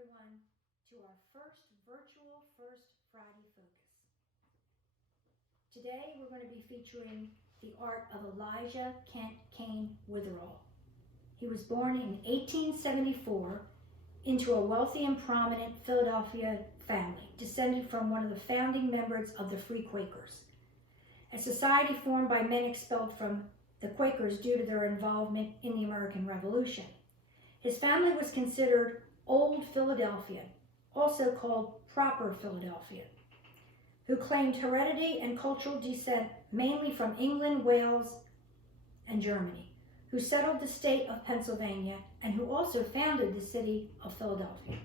everyone to our first virtual First Friday Focus. Today we're going to be featuring the art of Elisha Kane Wetherill. He was born in 1874 into a wealthy and prominent Philadelphia family, descended from one of the founding members of the Free Quakers, a society formed by men expelled from the Quakers due to their involvement in the American Revolution. His family was considered Old Philadelphia, also called Proper Philadelphia, who claimed heredity and cultural descent mainly from England, Wales, and Germany, who settled the state of Pennsylvania, and who also founded the city of Philadelphia.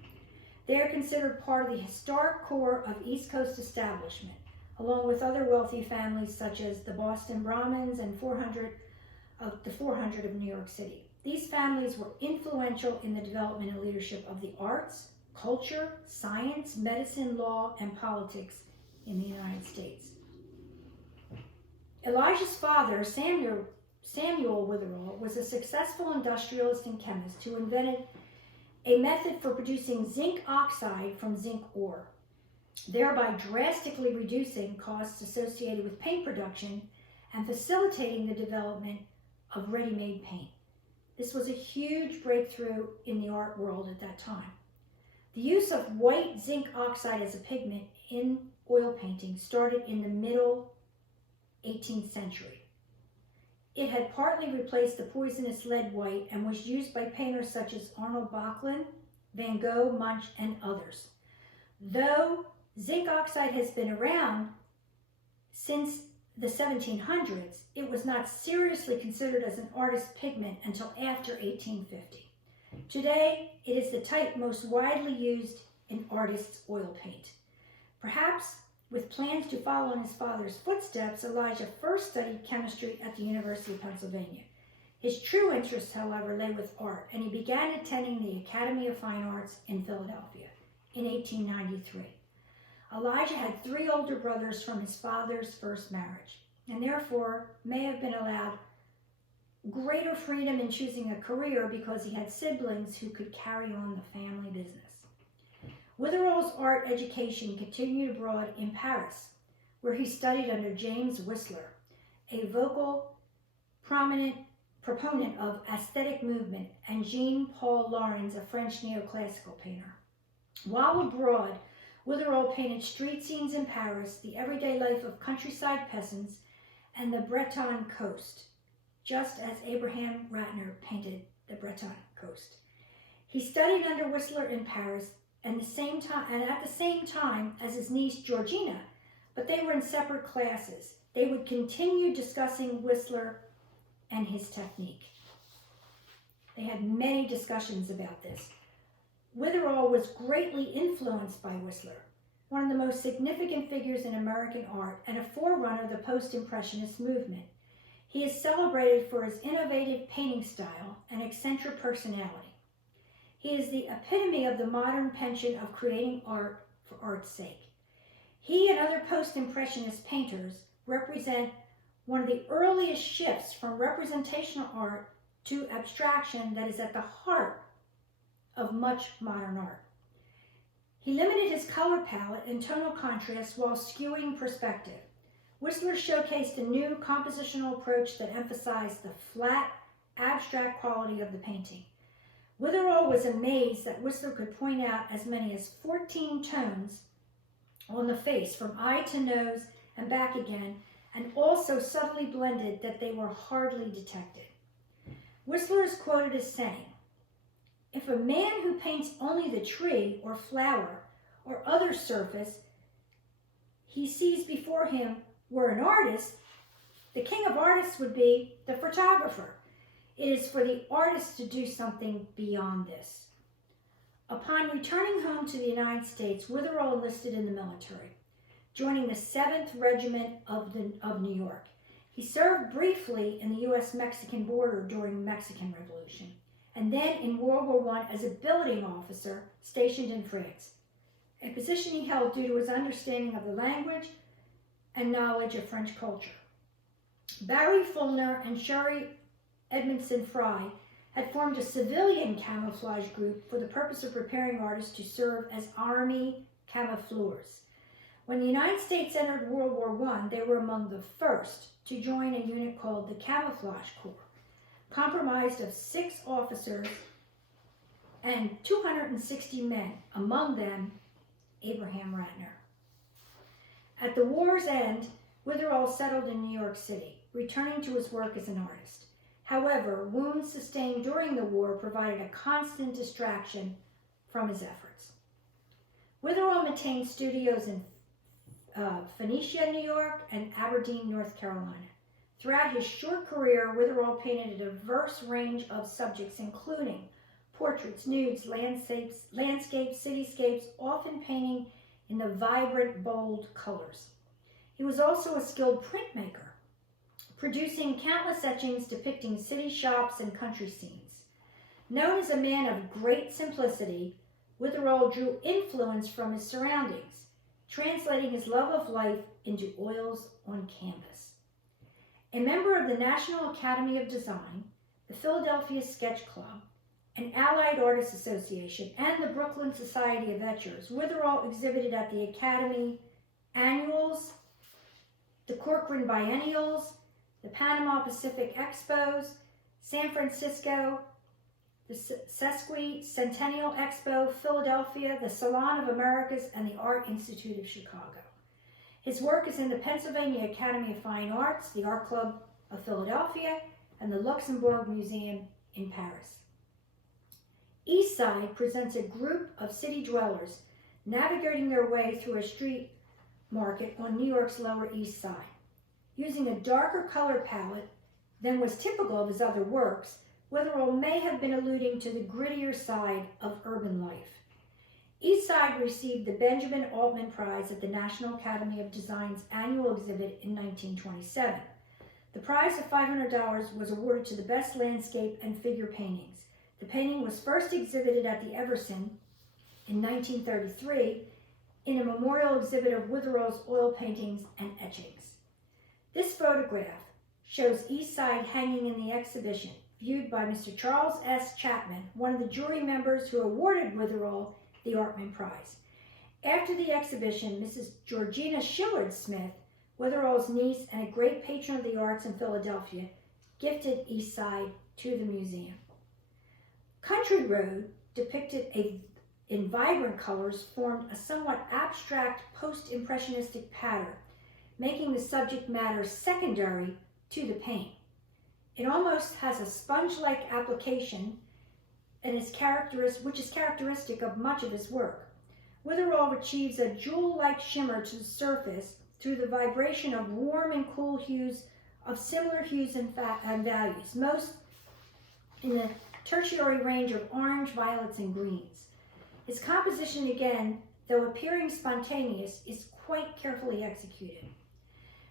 They are considered part of the historic core of East Coast establishment, along with other wealthy families such as the Boston Brahmins and the 400 of New York City. These families were influential in the development and leadership of the arts, culture, science, medicine, law, and politics in the United States. Elisha's father, Samuel Wetherill, was a successful industrialist and chemist who invented a method for producing zinc oxide from zinc ore, thereby drastically reducing costs associated with paint production and facilitating the development of ready-made paint. This was a huge breakthrough in the art world at that time. The use of white zinc oxide as a pigment in oil painting started in the middle 18th century. It had partly replaced the poisonous lead white and was used by painters such as Arnold Backlund, Van Gogh, Munch, and others. Though zinc oxide has been around since the 1700s, it was not seriously considered as an artist's pigment until after 1850. Today, it is the type most widely used in artists' oil paint. Perhaps with plans to follow in his father's footsteps, Elisha first studied chemistry at the University of Pennsylvania. His true interest, however, lay with art, and he began attending the Academy of Fine Arts in Philadelphia in 1893. Elisha had 3 older brothers from his father's first marriage, and therefore may have been allowed greater freedom in choosing a career because he had siblings who could carry on the family business. Wetherill's art education continued abroad in Paris, where he studied under James Whistler, a vocal proponent of aesthetic movement, and Jean-Paul Laurens, a French neoclassical painter. While abroad, Wetherill painted street scenes in Paris, the everyday life of countryside peasants, and the Breton coast, just as Abraham Ratner painted the Breton coast. He studied under Whistler in Paris and at the same time as his niece Georgina, but they were in separate classes. They would continue discussing Whistler and his technique. They had many discussions about this. Wetherill was greatly influenced by Whistler, one of the most significant figures in American art and a forerunner of the post-impressionist movement. He is celebrated for his innovative painting style and eccentric personality. He is the epitome of the modern penchant of creating art for art's sake. He and other post-impressionist painters represent one of the earliest shifts from representational art to abstraction that is at the heart of much modern art. He limited his color palette and tonal contrast while skewing perspective. Whistler showcased a new compositional approach that emphasized the flat, abstract quality of the painting. Wetherill was amazed that Whistler could point out as many as 14 tones on the face, from eye to nose and back again, and also subtly blended that they were hardly detected. Whistler is quoted as saying, "If a man who paints only the tree or flower or other surface he sees before him were an artist, the king of artists would be the photographer. It is for the artist to do something beyond this." Upon returning home to the United States, Wetherill enlisted in the military, joining the 7th Regiment of New York. He served briefly in the U.S.-Mexican border during the Mexican Revolution, and then in World War I as a billeting officer stationed in France, a position he held due to his understanding of the language and knowledge of French culture. Barry Fulner and Sherry Edmondson Fry had formed a civilian camouflage group for the purpose of preparing artists to serve as army camoufleurs. When the United States entered World War I, they were among the first to join a unit called the Camouflage Corps, comprised of 6 officers and 260 men, among them Abraham Ratner. At the war's end, Wetherill settled in New York City, returning to his work as an artist. However, wounds sustained during the war provided a constant distraction from his efforts. Wetherill maintained studios in Phoenicia, New York, and Aberdeen, North Carolina. Throughout his short career, Wetherill painted a diverse range of subjects, including portraits, nudes, landscapes, cityscapes, often painting in the vibrant, bold colors. He was also a skilled printmaker, producing countless etchings depicting city shops and country scenes. Known as a man of great simplicity, Wetherill drew influence from his surroundings, translating his love of life into oils on canvas. A member of the National Academy of Design, the Philadelphia Sketch Club, an Allied Artists Association, and the Brooklyn Society of Etchers, Wetherill exhibited at the Academy Annuals, the Corcoran Biennials, the Panama Pacific Expos, San Francisco, the Sesquicentennial Expo, Philadelphia, the Salon of Americas, and the Art Institute of Chicago. His work is in the Pennsylvania Academy of Fine Arts, the Art Club of Philadelphia, and the Luxembourg Museum in Paris. East Side presents a group of city dwellers navigating their way through a street market on New York's Lower East Side. Using a darker color palette than was typical of his other works, Wetherill may have been alluding to the grittier side of urban life. East Side received the Benjamin Altman Prize at the National Academy of Design's annual exhibit in 1927. The prize of $500 was awarded to the best landscape and figure paintings. The painting was first exhibited at the Everson in 1933 in a memorial exhibit of Wetherill's oil paintings and etchings. This photograph shows East Side hanging in the exhibition, viewed by Mr. Charles S. Chapman, one of the jury members who awarded Wetherill the Altman Prize. After the exhibition, Mrs. Georgina Shillard Smith, Wetherill's niece and a great patron of the arts in Philadelphia, gifted East Side to the museum. Country Road, depicted in vibrant colors, formed a somewhat abstract post-impressionistic pattern, making the subject matter secondary to the paint. It almost has a sponge-like application and which is characteristic of much of his work. Wetherill achieves a jewel-like shimmer to the surface through the vibration of warm and cool hues of similar hues and values, most in the tertiary range of orange, violets, and greens. His composition, again, though appearing spontaneous, is quite carefully executed.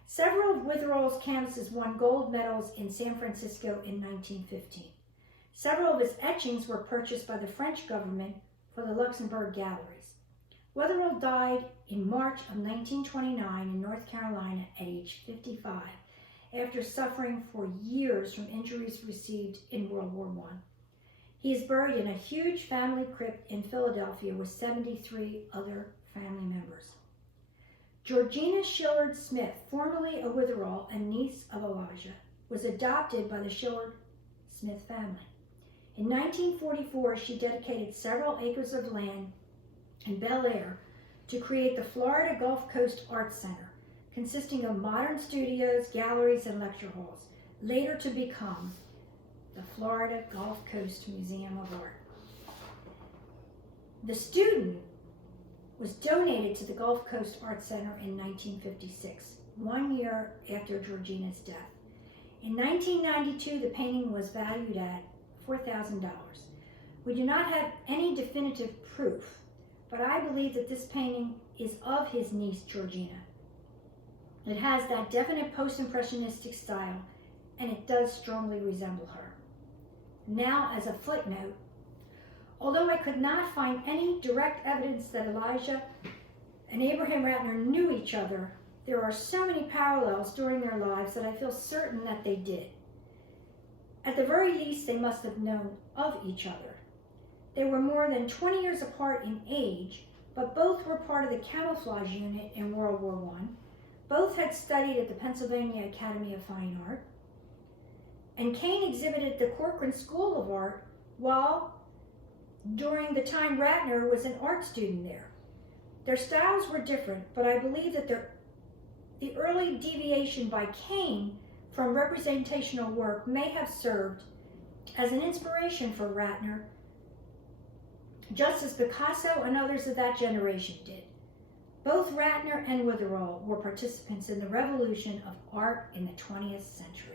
Several of Wetherill's canvases won gold medals in San Francisco in 1915. Several of his etchings were purchased by the French government for the Luxembourg galleries. Wetherill died in March of 1929 in North Carolina at age 55, after suffering for years from injuries received in World War I. He is buried in a huge family crypt in Philadelphia with 73 other family members. Georgina Shillard Smith, formerly a Wetherill and niece of Elisha, was adopted by the Shillard Smith family. In 1944, she dedicated several acres of land in Bel Air to create the Florida Gulf Coast Arts Center, consisting of modern studios, galleries, and lecture halls, later to become the Florida Gulf Coast Museum of Art. The student was donated to the Gulf Coast Arts Center in 1956, 1 year after Georgina's death. In 1992, the painting was valued at $4,000. We do not have any definitive proof, but I believe that this painting is of his niece, Georgina. It has that definite post-impressionistic style, and it does strongly resemble her. Now, as a footnote, although I could not find any direct evidence that Elisha and Abraham Ratner knew each other, there are so many parallels during their lives that I feel certain that they did. At the very least, they must have known of each other. They were more than 20 years apart in age, but both were part of the camouflage unit in World War I. Both had studied at the Pennsylvania Academy of Fine Art, and Kane exhibited at the Corcoran School of Art while during the time Ratner was an art student there. Their styles were different, but I believe that the early deviation by Kane from representational work may have served as an inspiration for Ratner, just as Picasso and others of that generation did. Both Ratner and Wetherill were participants in the revolution of art in the 20th century.